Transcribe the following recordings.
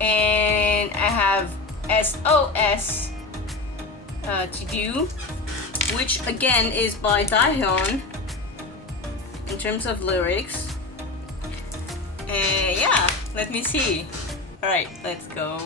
and I have SOS to do, which again is by Dahyun in terms of lyrics. And yeah, let me see. Alright, let's go.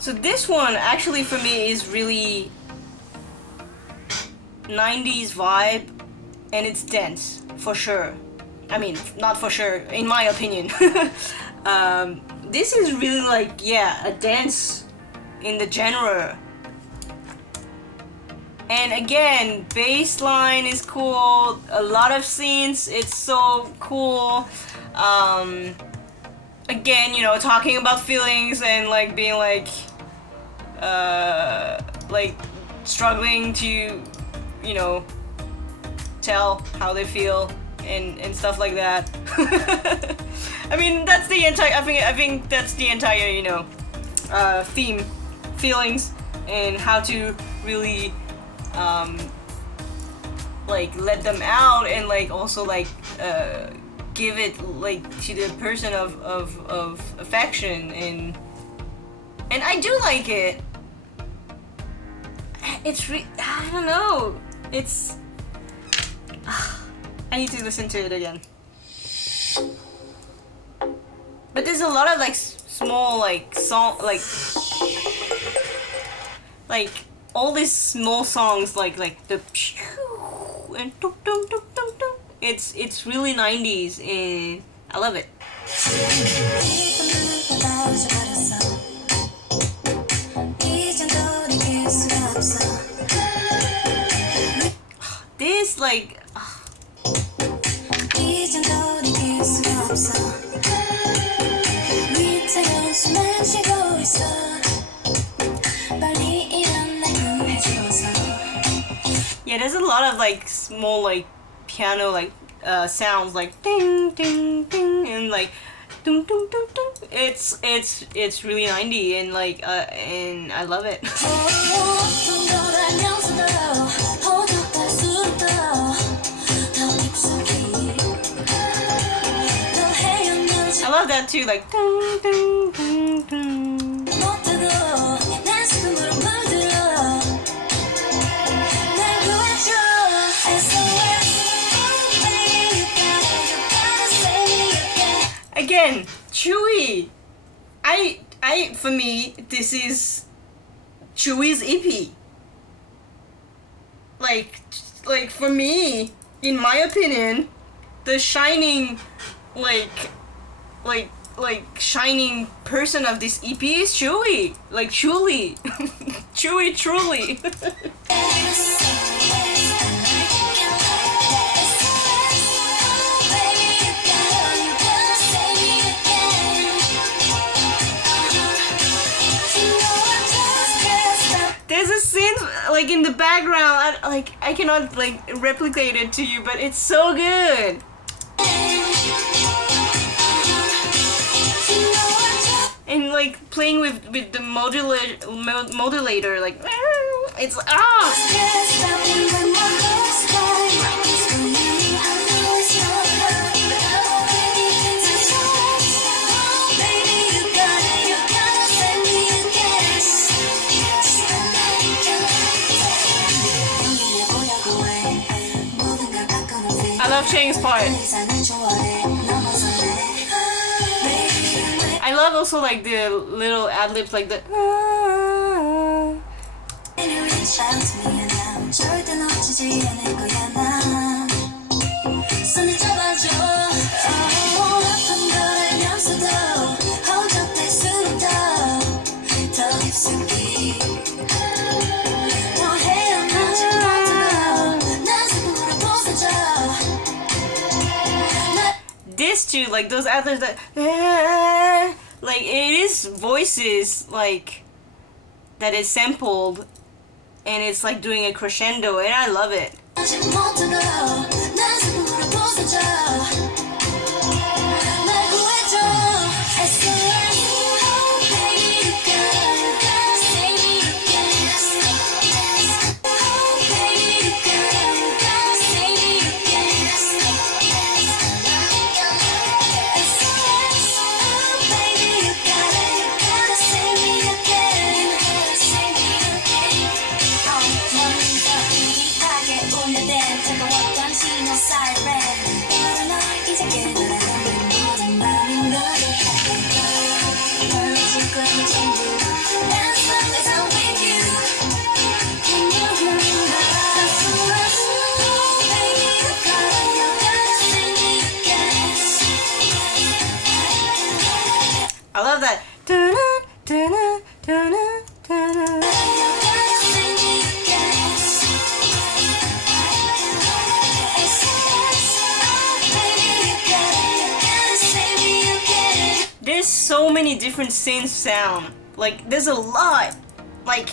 So this one actually for me is really 90s vibe, and it's dense for sure. I mean, not for sure, in my opinion. This is really like, yeah, a dance in the genre. And again, bass line is cool, a lot of scenes, it's so cool. Again, you know, talking about feelings and like being like struggling to, you know, tell how they feel and stuff like that. I mean, that's the entire, I think that's the entire, you know, theme, feelings, and how to really like let them out, and like also like give it like to the person of affection, and I do like it. It's I don't know, it's I need to listen to it again. But there's a lot of like small like song, like all these small songs, like the and it's really 90s, and I love it. This like it has a lot of like small like piano like sounds like ding ding ding and like dum dum dum dum. It's really 90 and like and I love it. I love that too, like dum dum dum dum. Again, Chewy. For me, this is Chewy's EP. Like for me, in my opinion, the shining, shining person of this EP is Chewy. Like truly, Chewy truly. There's a scene like in the background, I cannot like replicate it to you, but it's so good. And like playing with the modulator, like it's I love Chang's part. I love also like the little ad libs, like the. This too, like those others that, like it is voices like that is sampled, and it's like doing a crescendo, and I love it. I love that. There's so many different synth sound. Like there's a lot. Like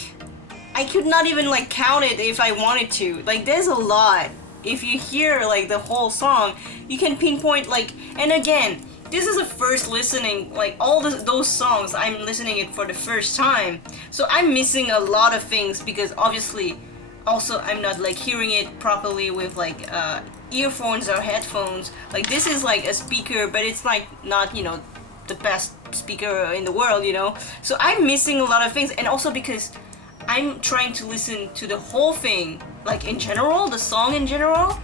I could not even like count it if I wanted to. Like there's a lot. If you hear like the whole song, you can pinpoint like, and again, this is a first listening, like all those songs I'm listening it for the first time, so I'm missing a lot of things because obviously also I'm not like hearing it properly with like earphones or headphones. Like this is like a speaker, but it's like not, you know, the best speaker in the world, you know, so I'm missing a lot of things. And also because I'm trying to listen to the whole thing, like in general, the song in general,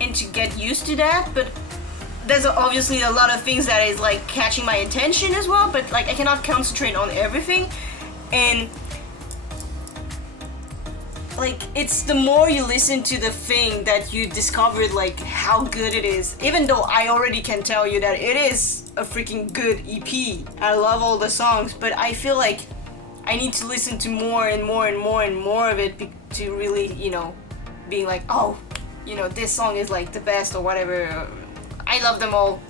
and to get used to that. But there's obviously a lot of things that is like catching my attention as well, but like I cannot concentrate on everything. And like it's the more you listen to the thing that you discovered like how good it is, even though I already can tell you that it is a freaking good EP. I love all the songs, but I feel like I need to listen to more and more and more and more of it to really, you know, being like, oh, you know, this song is like the best or whatever. I love them all.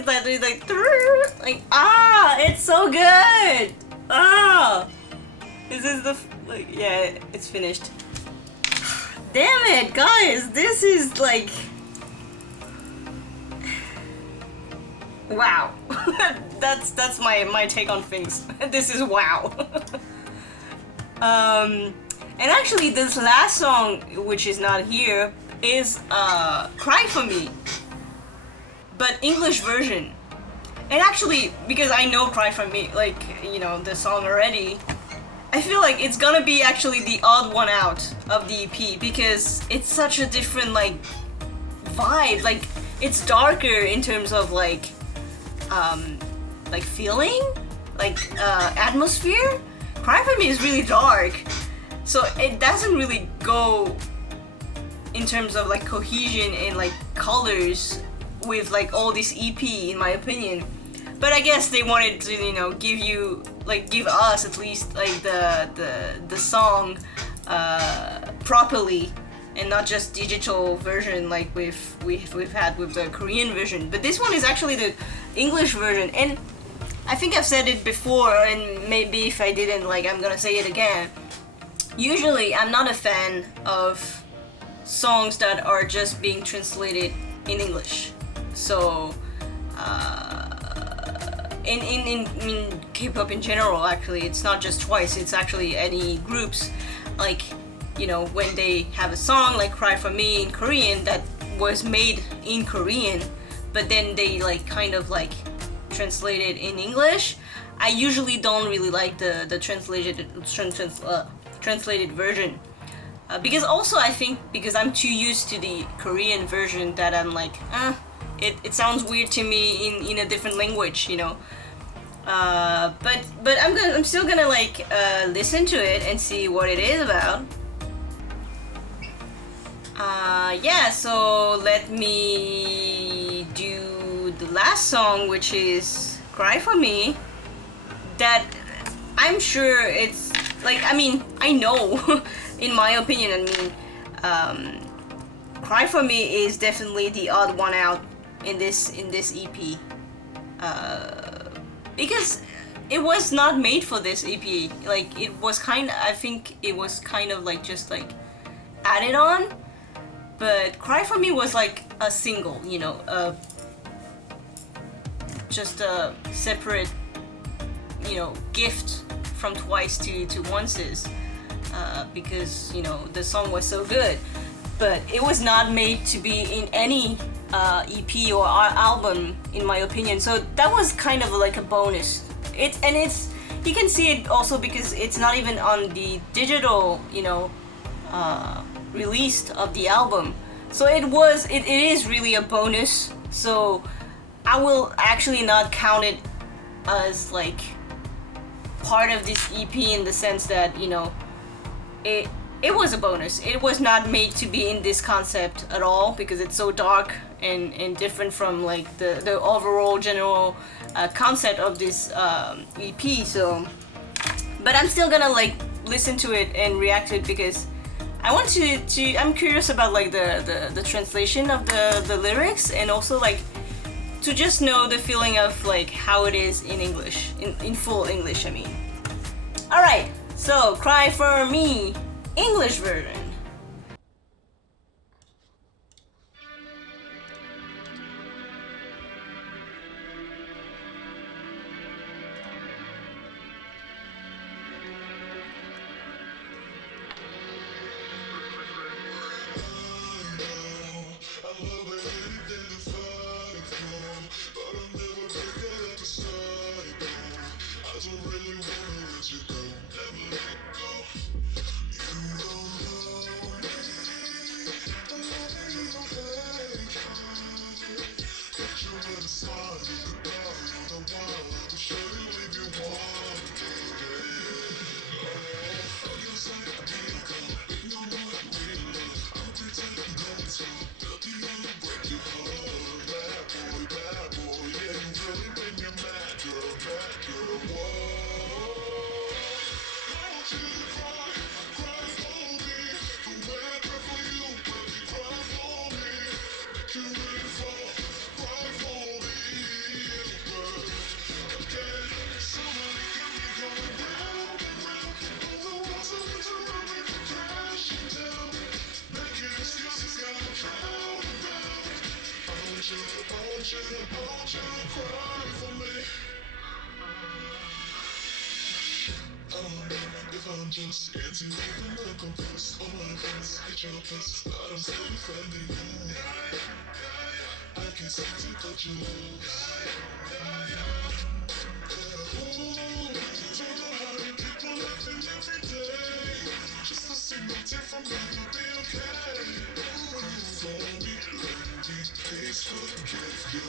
is that it's like it's so good. This is the like yeah, it's finished. Damn it, guys, this is like wow. that's my take on things. This is wow. And actually this last song, which is not here, is Cry For Me, but English version. And actually, because I know Cry For Me, like, you know, the song already, I feel like it's gonna be actually the odd one out of the EP, because it's such a different, like, vibe. Like, it's darker in terms of, like feeling, like, atmosphere. Cry For Me is really dark, so it doesn't really go in terms of, like, cohesion and, like, colors with, like, all this EP, in my opinion. But I guess they wanted to, you know, give us at least, like, the song properly, and not just digital version like we've had with the Korean version. But this one is actually the English version, and I think I've said it before, and maybe if I didn't, like, I'm gonna say it again. Usually, I'm not a fan of songs that are just being translated in English. So, in K-pop in general, actually, it's not just Twice, it's actually any groups, like, you know, when they have a song like Cry For Me in Korean that was made in Korean, but then they, like, kind of, like, translate it in English, I usually don't really like the translated version. Because also I think because I'm too used to the Korean version that I'm like, it sounds weird to me in a different language, you know. But I'm still gonna, like, listen to it and see what it is about. Yeah, so let me do the last song, which is Cry For Me. That I'm sure it's like, I mean, I know in my opinion, I mean, Cry For Me is definitely the odd one out in this EP, because it was not made for this EP. Like, it was I think it was kind of like just like added on, but Cry For Me was like a single, you know, just a separate, you know, gift from Twice to Once's, because, you know, the song was so good. But it was not made to be in any EP or album, in my opinion. So that was kind of like a bonus. It's you can see it also because it's not even on the digital, you know, released of the album. So it is really a bonus. So I will actually not count it as like part of this EP, in the sense that, you know, it was a bonus. It was not made to be in this concept at all, because it's so dark and different from, like, the overall general concept of this EP. So, but I'm still gonna, like, listen to it and react to it, because I want to I'm curious about, like, the translation of the lyrics, and also, like, to just know the feeling of, like, how it is in English, in full English, I mean. Alright, so Cry For Me, English version. just into even the confused. All my friends hate your kiss, but I'm still defending you. I can't seem to cut you loose. Just a single tip from me, you'll be okay. For me, please forgive you.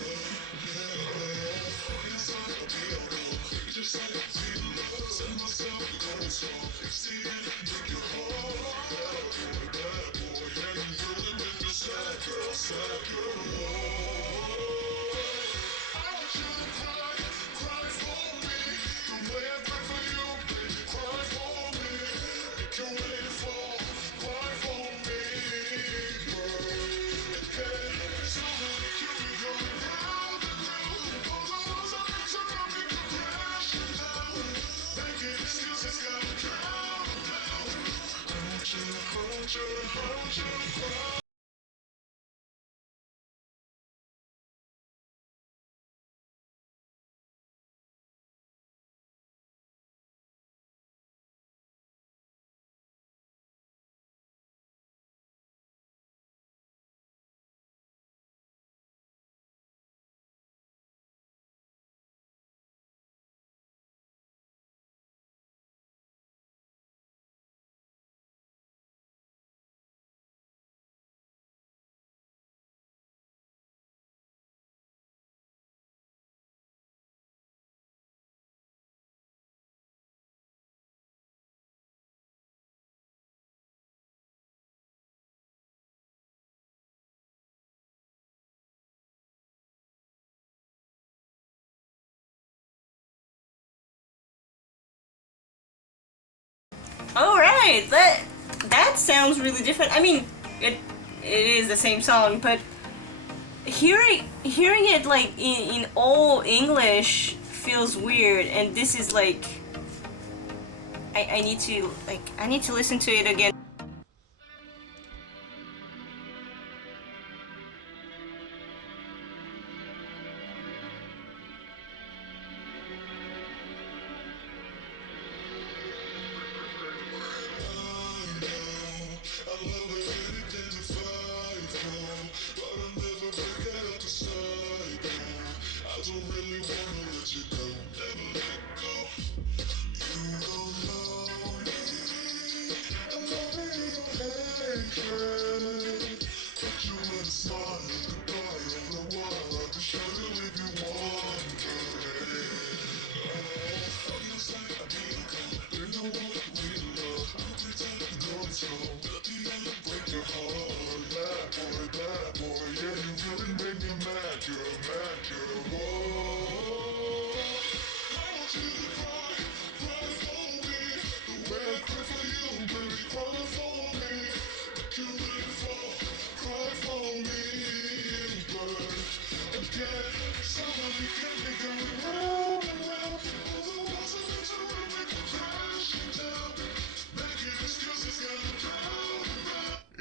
Yes, I'll be alone. Just like I feel love. Send myself to go strong. It's the end, break your heart. Bad boy, yeah, you really make me sad, girl, sad girl. I want you to cry, cry for me. The way I cry for you, baby, cry for me. Make your way fall, cry for me. Hey, somebody keep me going round and round. All the walls I make surround me come crashing down. Making excuses, gotta drown them down. I want you, I want you, I want you to cry. All right, that sounds really different. I mean, it it is the same song, but hearing it like in all English feels weird, and this is like I need to I need to listen to it again.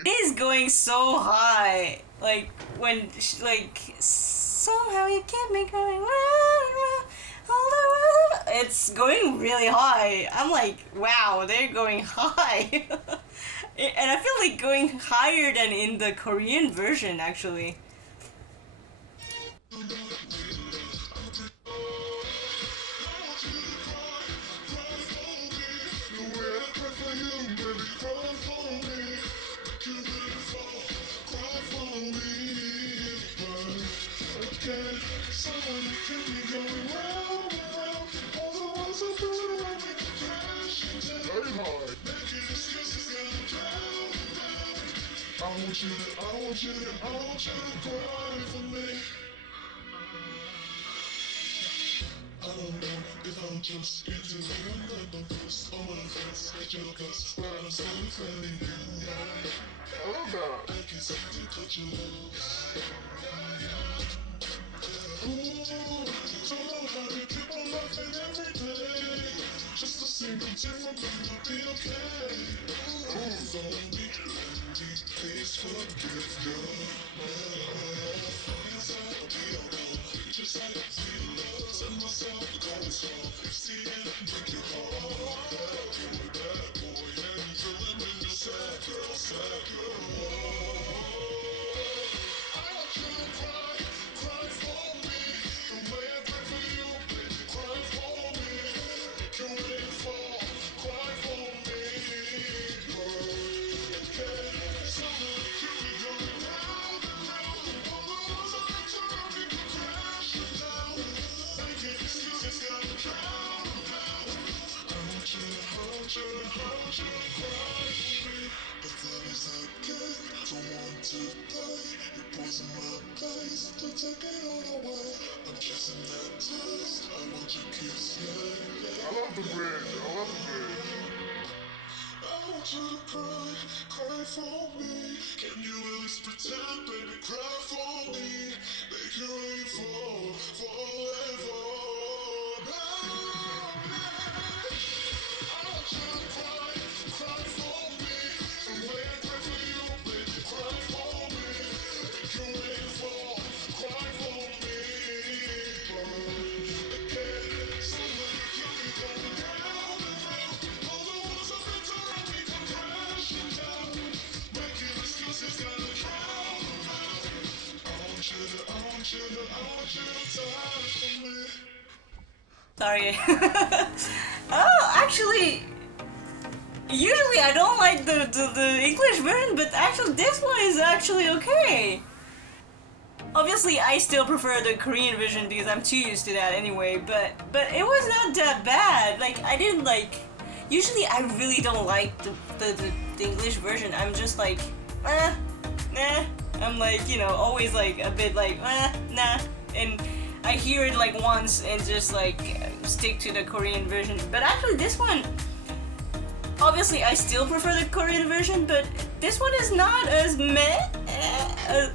It is going so high, like when like somehow you kept me going round, round, all the world. It's going really high. I'm like, wow, they're going high. And I feel like going higher than in the Korean version actually. I want you to cry for me. I don't know if I'm just into you and I'm confused. All my friends hate your guts, but I'm still defending you. I can't seem to cut you loose. Don't know how to keep on laughing every day. Just a single tear from me will be okay. Don't be trendy, please forgive you. Yes, I'll be alone. Just like I feel love. Send myself to go strong. It's the end, break your heart. But then is again, don't want to play. You poison my place, to take it all away. I'm chasing that taste, I want your kiss, yeah. I love the bridge, I love the bridge. I want you to cry, cry for me. Can you at least pretend, baby, cry for me? Make you wait for forever. I want you to cry, cry for me. The way I cry for you, baby, cry for me. Make you wait for, cry for me. Again, somebody can be going down and round. All the walls are built around me come crashing down. Making excuses, gotta drown around. I want you to, I want you to, I want you to die for me. Sorry. Oh, actually, usually I don't like the English version, but actually this one is actually okay. Obviously, I still prefer the Korean version because I'm too used to that anyway, but it was not that bad. Like, I didn't like... Usually, I really don't like the English version. I'm just like, nah. I'm like, you know, always like a bit like, nah. And I hear it like once and just like stick to the Korean version. But actually, this one... Obviously, I still prefer the Korean version, but this one is not as meh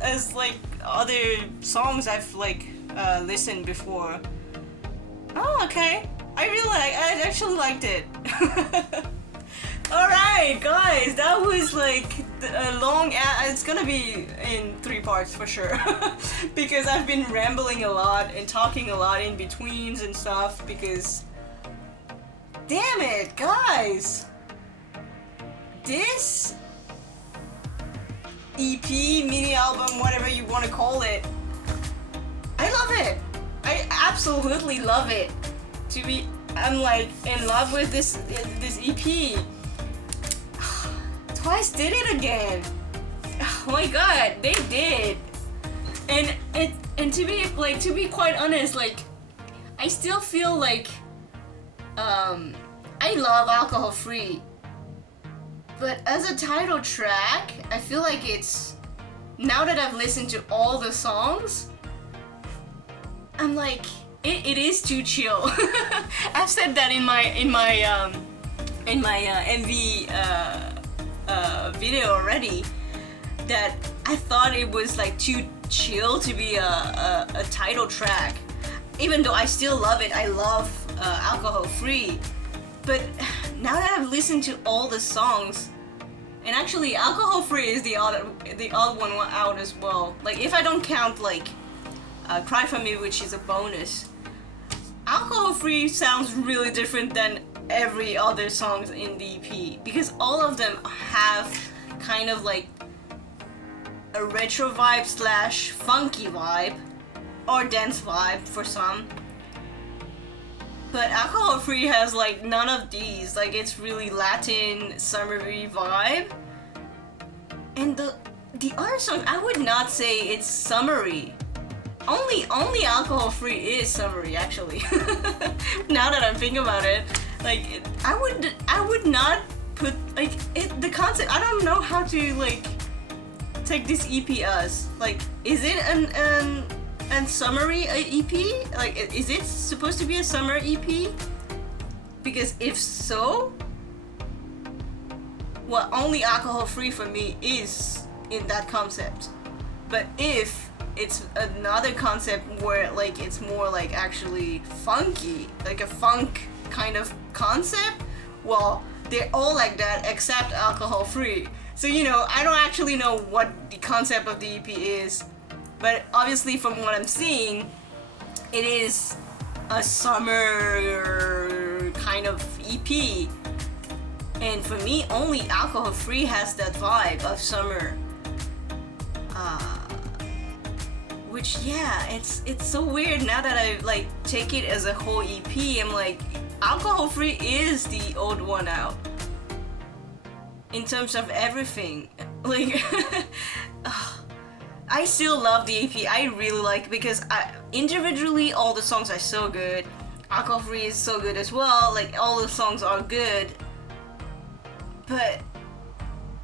as like other songs I've like listened before. Oh, okay. I actually liked it. Alright, guys, that was like a long it's gonna be in 3 parts for sure. Because I've been rambling a lot and talking a lot in betweens and stuff because... Damn it, guys! This EP, mini album, whatever you want to call it, I love it. I absolutely love it. I'm like in love with this EP. Twice did it again. Oh my god, they did. And to be quite honest, like I still feel like I love Alcohol Free. But as a title track, I feel like it's... Now that I've listened to all the songs, I'm like, it is too chill. I've said that in my MV video already, that I thought it was like too chill to be a title track. Even though I still love it, I love Alcohol Free. But now that I've listened to all the songs, and actually Alcohol Free is the odd one out as well. Like if I don't count like Cry For Me, which is a bonus, Alcohol Free sounds really different than every other songs in the EP because all of them have kind of like a retro vibe / funky vibe or dance vibe for some. But Alcohol Free has like none of these. Like it's really Latin summery vibe. And the other song, I would not say it's summery. Only Alcohol Free is summery actually. Now that I'm thinking about it, like I would not put like the concept. I don't know how to like take this EP as like. Is it an summery EP? Like, is it supposed to be a summer EP? Because if so, well, only Alcohol Free for me is in that concept. But if it's another concept where like it's more like actually funky, like a funk kind of concept, well, they're all like that except Alcohol Free. So you know, I don't actually know what the concept of the EP is. But obviously from what I'm seeing, it is a summer kind of EP. And for me, only Alcohol Free has that vibe of summer. Which, yeah, it's so weird now that I like take it as a whole EP. I'm like, Alcohol Free is the old one out. In terms of everything. Like... I still love the EP. I really like it because individually all the songs are so good. Alcohol Free is so good as well. Like all the songs are good. but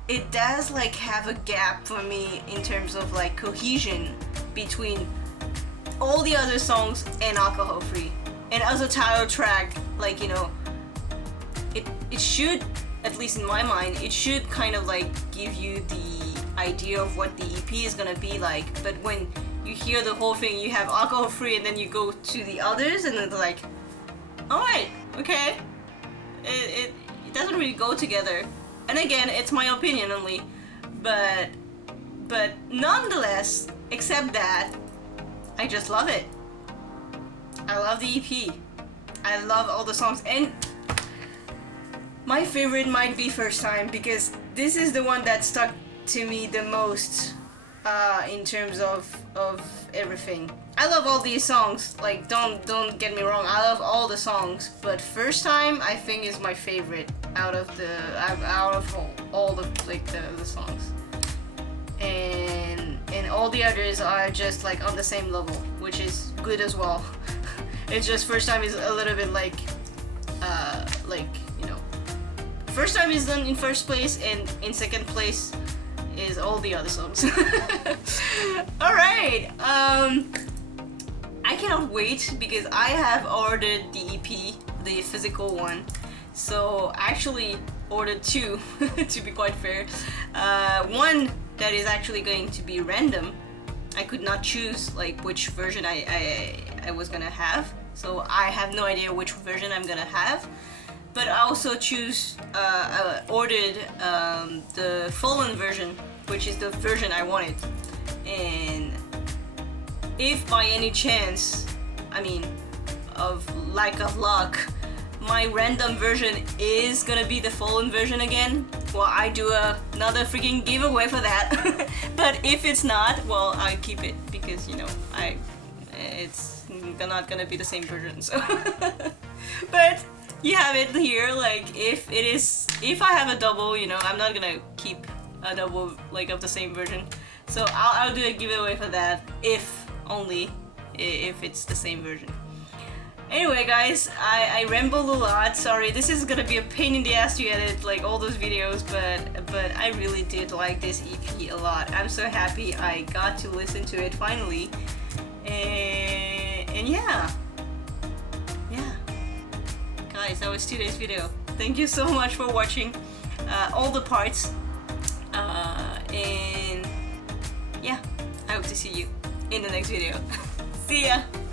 it does like have a gap for me in terms of like cohesion between all the other songs and Alcohol Free. And as a title track, like, you know, it should, at least in my mind, it should kind of like give you the idea of what the EP is gonna be like. But when you hear the whole thing, you have Alcohol Free and then you go to the others and it's like, alright, okay. It doesn't really go together. And again, it's my opinion only, but nonetheless, except that, I just love it. I love the EP. I love all the songs, and my favorite might be First Time, because this is the one that stuck to me the most in terms of everything. I love all these songs, like don't get me wrong, I love all the songs, but First Time I think is my favorite out of all the like the songs. And all the others are just like on the same level, which is good as well. It's just First Time is a little bit like you know, First Time is done in first place, and in second place is all the other songs. Alright, I cannot wait because I have ordered the EP, the physical one. So I actually ordered two, to be quite fair. One that is actually going to be random. I could not choose like which version I was gonna have, so I have no idea which version I'm gonna have. But I also ordered the Fallen version, which is the version I wanted. And if by any chance, I mean, of lack of luck, my random version is gonna be the Fallen version again, well, I do another freaking giveaway for that. But if it's not, well, I keep it because, you know, it's not gonna be the same version. So, but you have it here. Like, if I have a double, you know, I'm not gonna keep a double like of the same version. So I'll do a giveaway for that, if only if it's the same version. Anyway, guys, I rambled a lot. Sorry, this is gonna be a pain in the ass to edit like all those videos, but I really did like this EP a lot. I'm so happy I got to listen to it finally, and yeah, guys, that was today's video. Thank you so much for watching all the parts, and yeah, I hope to see you in the next video. See ya.